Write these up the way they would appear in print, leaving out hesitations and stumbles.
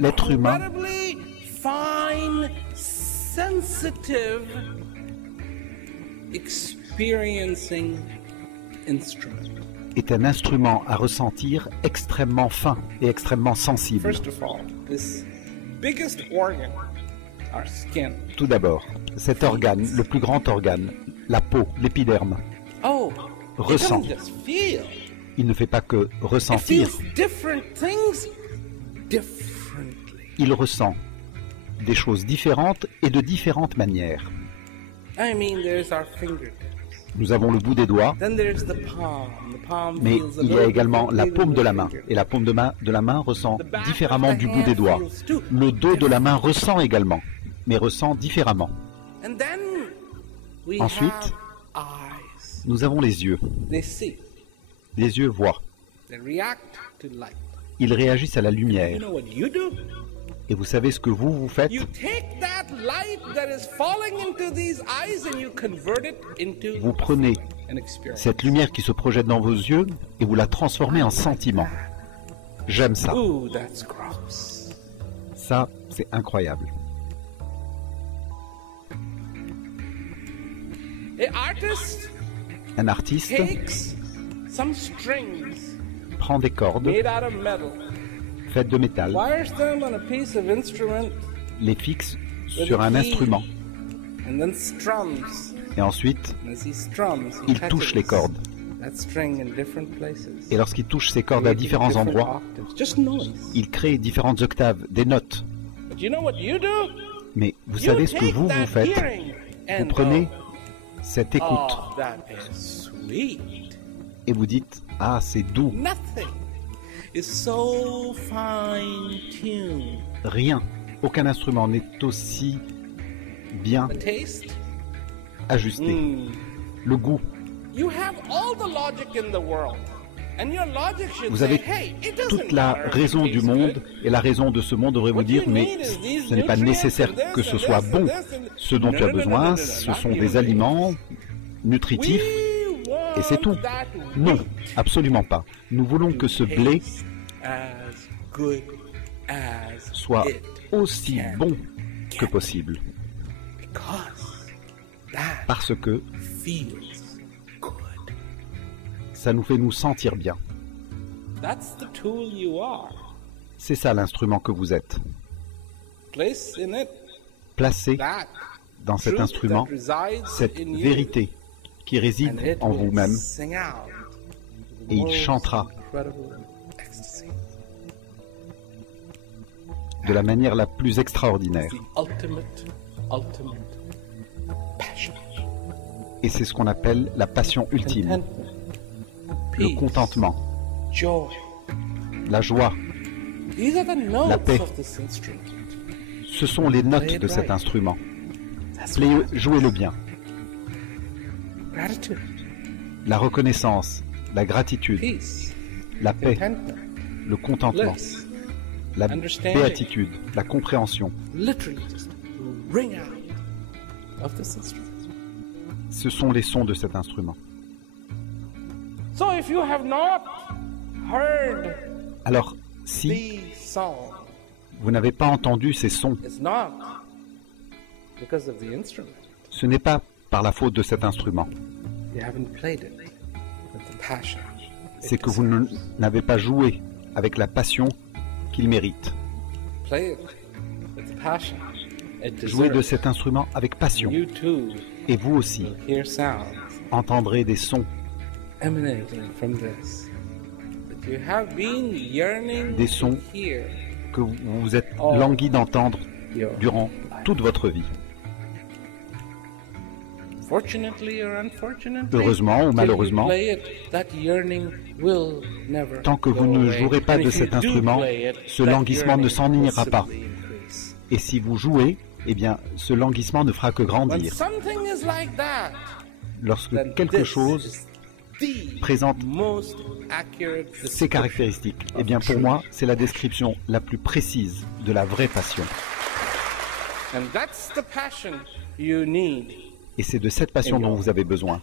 L'être humain fine, sensitive, experiencing instrument. est un instrument à ressentir extrêmement fin et extrêmement sensible. First of all, this biggest organ, our skin. Tout d'abord, cet organe, le plus grand organe, la peau, l'épiderme, Oh, ressent. it doesn't just feel. Il ne fait pas que It ressentir, feels different things differently. il ressent des choses différentes et de différentes manières. I mean, there's our fingertips. Nous avons le bout des doigts, Then there's the palm. The palm mais feels a il y a little également la bit paume de la bigger main. than the Et la paume de la main ressent The back différemment of the du bout des hand doigts. feels too Le dos de la main ressent également, mais ressent différemment. And then we Ensuite, have eyes. nous avons les yeux. They see. Les yeux voient. They react to light. Ils réagissent à la You lumière. know what you do? Et vous savez ce que vous faites? You take that light that is falling into these eyes and you convert it into Vous prenez an experience. cette lumière qui se projette dans vos yeux et vous la transformez en sentiment. J'aime ça. Ooh, that's gross. Ça, c'est incroyable. An artist Un artiste takes some strings prend des cordes made out of metal, faites de métal, wires them on a piece of instrument, les fixe sur un instrument and then strums. et ensuite And as he strums, he il touche les touches cordes. that string in different places. Et lorsqu'il touche ces cordes à Creating différents different endroits, octaves. Just noise. il crée différentes octaves, des notes. But you know what you do? Mais vous You savez ce que take vous that faites? hearing Vous and prenez go, cette écoute oh, that is sweet. et vous dites « Ah, c'est doux, Nothing is so fine-tuned. rien, aucun instrument n'est aussi bien The taste? ajusté. Le goût, You have all the logic in the world. And your logic should vous say, avez hey, it doesn't toute la matter if it raison du tastes monde good. et la raison de ce monde devrait vous dire « Mais ce n'est pas nécessaire que ce soit bon. Ce dont tu as besoin, ce sont des aliments nutritifs et c'est tout. » Non, absolument pas. Nous voulons que ce blé As good as soit it aussi bon que possible. because that Parce que feels good. ça nous fait nous sentir bien. That's the tool you are. C'est ça l'instrument que vous êtes. Place in it Placez that dans cet truth instrument that resides cette in you, vérité qui réside and it en will vous-même sing out the et il most chantera incredible ecstasy. de la manière la plus extraordinaire. The ultimate passion. Et c'est ce qu'on appelle la passion ultime, Contentment. le Peace. contentement, Joy. la joie. These are the notes La paix. of this instrument. Ce sont les notes de cet instrument. Jouez-le bien. Gratitude. La reconnaissance, la gratitude, Peace. la paix, Contentment. le contentement, Bliss. la Understanding. béatitude, la compréhension. Literally just ring out of this instrument. Ce sont les sons de cet instrument. So if you have not heard Alors, si these songs, vous n'avez pas entendu ces sons, it's not because of the instrument. ce n'est pas par la faute de cet instrument. You haven't played it with the passion. C'est que vous n'avez pas joué avec la passion qu'il mérite. Play it with the passion. It Jouez de deserves. cet instrument avec passion. You too Et vous aussi will hear sounds entendrez des sons, emanating from this that you have been yearning Des to sons hear que vous vous êtes langui d'entendre your durant toute votre vie. Fortunately or unfortunately, Heureusement ou till malheureusement, you play it, that yearning will never tant que go vous ne away. jouerez pas And de if cet you do instrument, play it, ce that languissement ne yearning s'en will ira pas. simply increase. Et si vous jouez, eh bien, ce languissement ne fera que When grandir. something is like that, Lorsque then quelque this chose is the présente most accurate ces description. caractéristiques, eh bien, pour moi, c'est la description la plus précise de la vraie passion. And that's the passion you need. Et c'est de cette passion dont vous avez besoin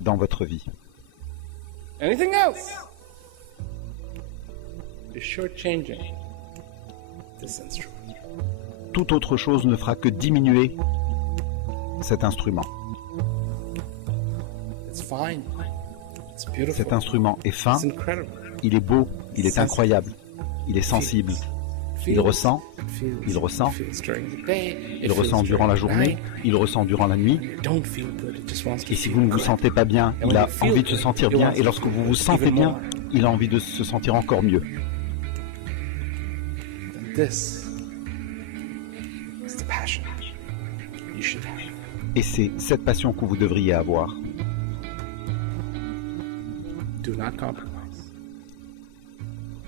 dans votre vie. Anything else? is shortchanging this instrument. Toute autre chose ne fera que diminuer cet instrument. It's fine. It's beautiful. Cet instrument est fin, It's incredible. il est beau, il est incroyable, il est sensible. Il ressent, il ressent, il ressent durant la journée, il ressent durant la nuit. Et si vous ne vous sentez pas bien, il a envie de se sentir bien. Et lorsque vous vous sentez bien, il a envie de se sentir encore mieux. Et c'est cette passion que vous devriez avoir.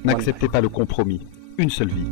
N'acceptez pas le compromis. Une seule vie.